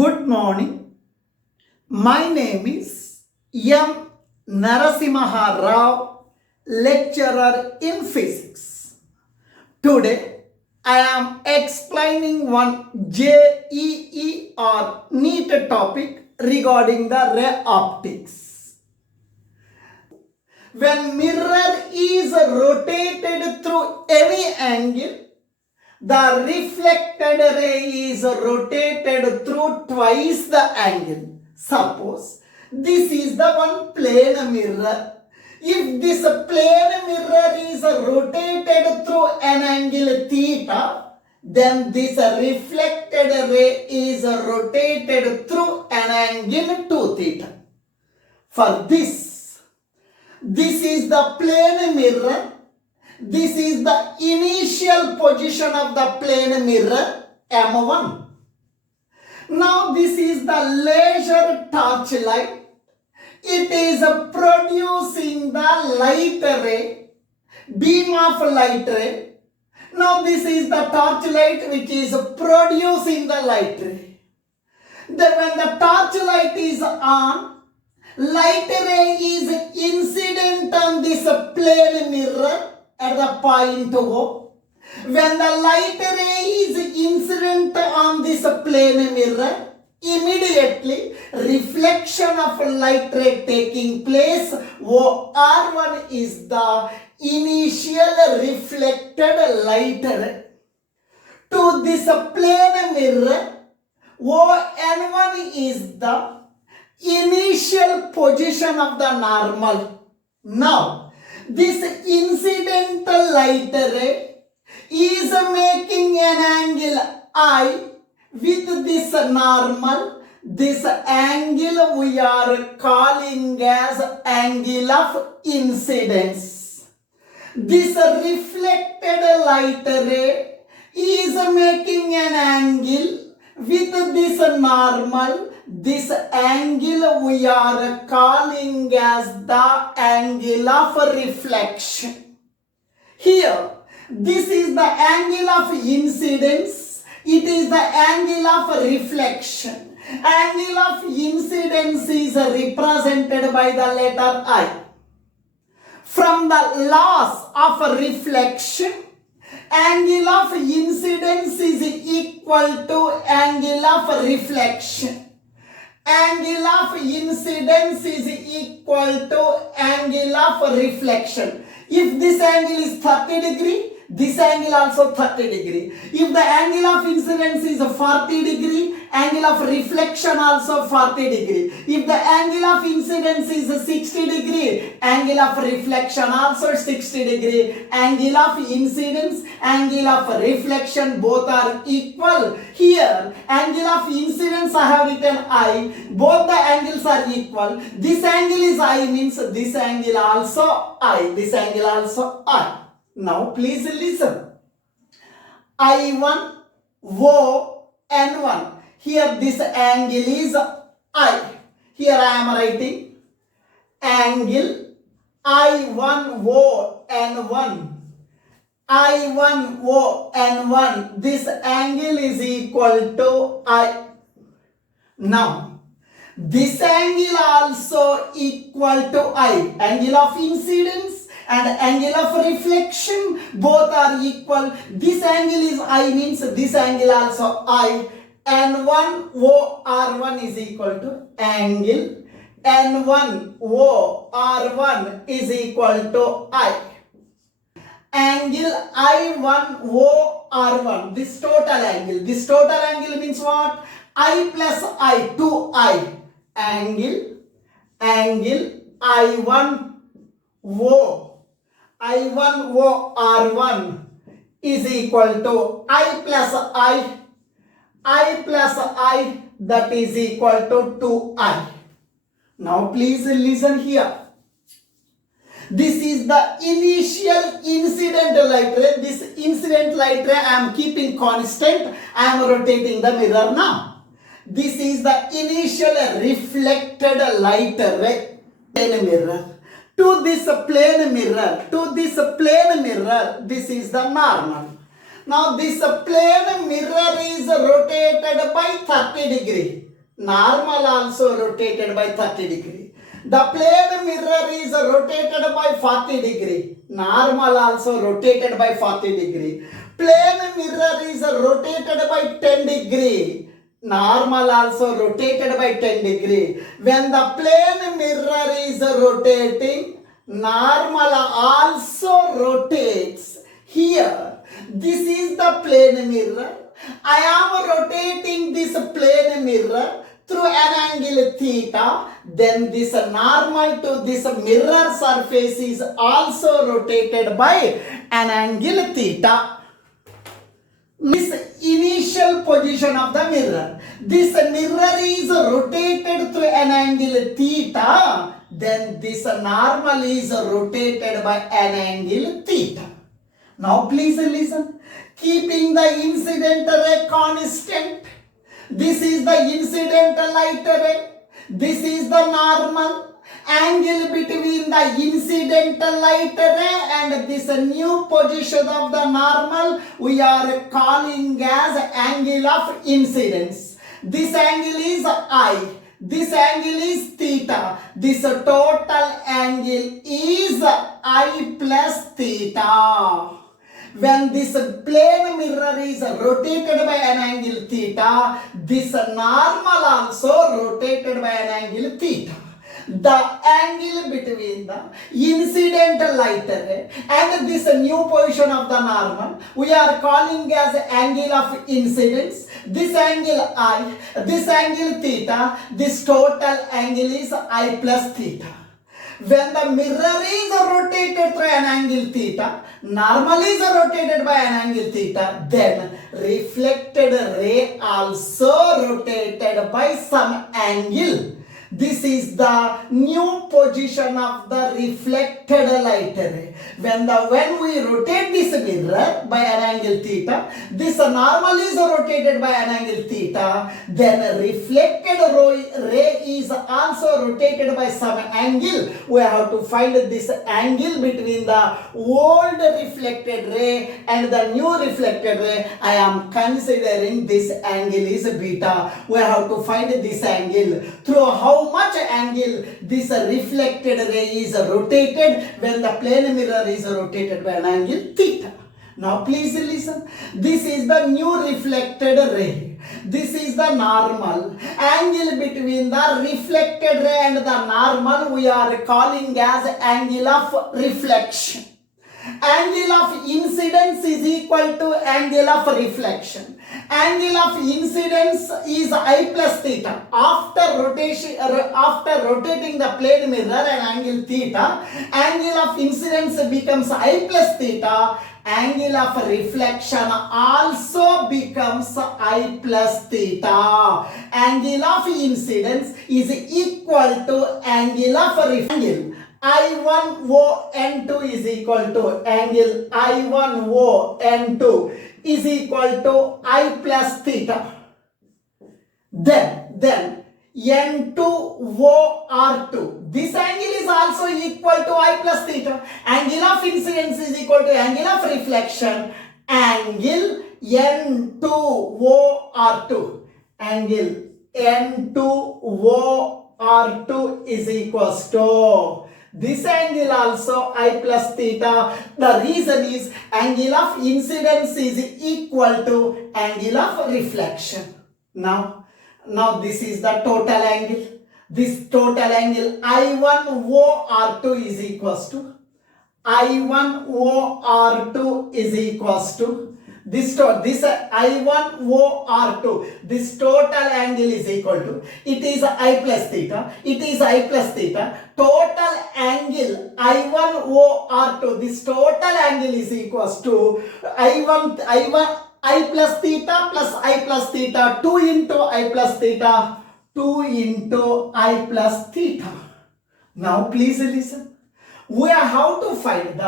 Good morning. My name is M. Narasimha Rao, lecturer in physics. Today, I am explaining one JEE or NEET topic regarding the ray optics. When mirror is rotated through any angle, the reflected ray is rotated through twice the angle. Suppose this is the one plane mirror. If this plane mirror is rotated through an angle theta, then this reflected ray is rotated through an angle 2 theta. For this is the plane mirror. This is the initial position of the plane mirror M1. Now this is the laser torchlight. It is producing the light ray, beam of light ray. Now this is the torchlight which is producing the light ray. Then when the torchlight is on, light ray is incident on this plane mirror at the point O. When the light ray is incident on this plane mirror, immediately reflection of light ray taking place. OR1 is the initial reflected light ray. To this plane mirror, ON1 is the initial position of the normal. Now, this incidental light ray is making an angle I with this normal. This angle we are calling as angle of incidence. This reflected light ray is making an angle with this normal. This angle we are calling as the angle of reflection. Here, this is the angle of incidence. It is the angle of reflection. Angle of incidence is represented by the letter I. From the laws of reflection, angle of incidence is equal to angle of reflection. Angle of incidence is equal to angle of reflection. If this angle is 30 degree, this angle also 30 degree. If the angle of incidence is 40 degree, angle of reflection also 40 degree. If the angle of incidence is 60 degree, angle of reflection also 60 degree. Angle of incidence, angle of reflection both are equal. Here, angle of incidence I have written I. Both the angles are equal. This angle is I means this angle also I. This angle also I. Now please listen. I1, O, N1. Here this angle is I. Here I am writing angle I1, O, N1. I1, O, N1. This angle is equal to I. Now, this angle also equal to I. Angle of incidence and angle of reflection both are equal. This angle is I means this angle also I. N1 O R1 is equal to angle N1 O R1 is equal to I. Angle I1 O R1. This total angle. This total angle means what? I plus I, 2I. Angle I1 O. I1 O R1 is equal to I plus I that is equal to 2I. Now please listen here. This is the initial incident light ray. This incident light ray I am keeping constant. I am rotating the mirror now. This is the initial reflected light ray in a mirror. To this plane mirror, this is the normal. Now this plane mirror is rotated by 30 degree. Normal also rotated by 30 degree. The plane mirror is rotated by 40 degree. Normal also rotated by 40 degree. Plane mirror is rotated by 10 degree. Normal also rotated by 10 degree. When the plane mirror is rotating, normal also rotates. Here, this is the plane mirror. I am rotating this plane mirror through an angle theta. Then this normal to this mirror surface is also rotated by an angle theta. This initial position of the mirror. This mirror is rotated through an angle theta. Then this normal is rotated by an angle theta. Now please listen. Keeping the incident ray constant. This is the incident light ray. This is the normal. Angle between the incident light ray and this new position of the normal we are calling as angle of incidence. This angle is I. This angle is theta. This total angle is I plus theta. When this plane mirror is rotated by an angle theta, this normal also rotated by an angle theta. The angle between the incident light ray and this new position of the normal we are calling as angle of incidence. This angle I, this angle theta, this total angle is I plus theta. When the mirror is rotated through an angle theta, normal is rotated by an angle theta, then reflected ray also rotated by some angle. This is the new position of the reflected light ray. When we rotate this mirror by an angle theta, this normal is rotated by an angle theta, then reflected ray is also rotated by some angle. We have to find this angle between the old reflected ray and the new reflected ray. I am considering this angle is beta. We have to find this angle through how much angle this reflected ray is rotated when the plane mirror is rotated by an angle theta. Now please listen. This is the new reflected ray. This is the normal. Angle between the reflected ray and the normal we are calling as angle of reflection. Angle of incidence is equal to angle of reflection. Angle of incidence is I plus theta. After rotating the plane mirror and angle theta, angle of incidence becomes I plus theta. Angle of reflection also becomes I plus theta. Angle of incidence is equal to angle of reflection. I1O N2 is equal to angle I1O N2 is equal to I plus theta. Then N2O R2. This angle is also equal to I plus theta. Angle of incidence is equal to angle of reflection. Angle N2O R2. Angle N2O R2 is equals to this angle also I plus theta. The reason is angle of incidence is equal to angle of reflection. Now this is the total angle. This total angle I1O R2 is equals to I1O R2 is equals to this I1O R2, this total angle is equal to, it is I plus theta, it is I plus theta, total angle I1O R2, this total angle is equals to I plus theta plus I plus theta, 2 into I plus theta, 2 into I plus theta. Now please listen. We have to find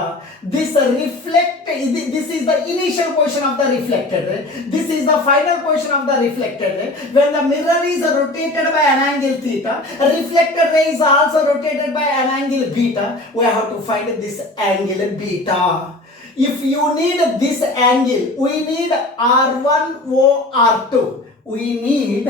this is the initial portion of the reflected ray. This is the final portion of the reflected ray. When the mirror is rotated by an angle theta, reflected ray is also rotated by an angle beta. We have to find this angle beta. If you need this angle, we need R1O R2. We need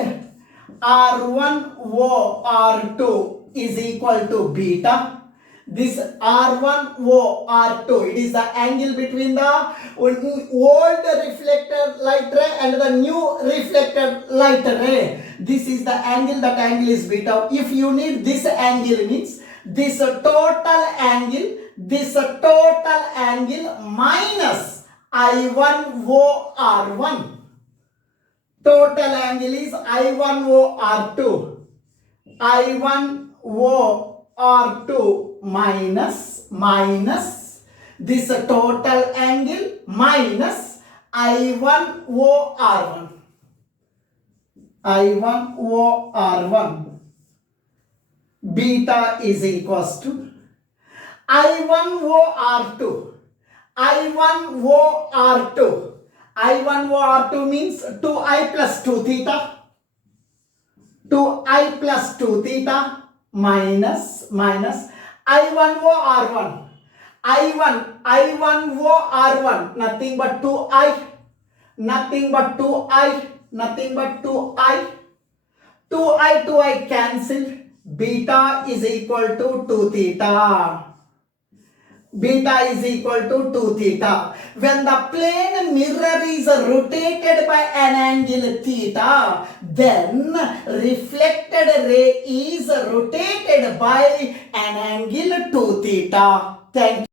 R1O R2 is equal to beta. This R1O R2, it is the angle between the old reflected light ray and the new reflected light ray. This is the angle, that angle is beta. If you need this angle, means this total angle minus I1O R1. Total angle is I1O R2. I1O R2 minus this total angle minus I1O R1. I1O R1 beta is equals to I1O R2. I1O R2. I1O R2 means 2I plus 2 theta. 2I plus 2 theta minus I1O R1. I1O R1 nothing but 2I. 2I cancel. Beta is equal to 2 theta. Beta is equal to 2 theta. When the plane mirror is rotated by an angle theta, then reflected ray is rotated by an angle 2 theta. Thank you.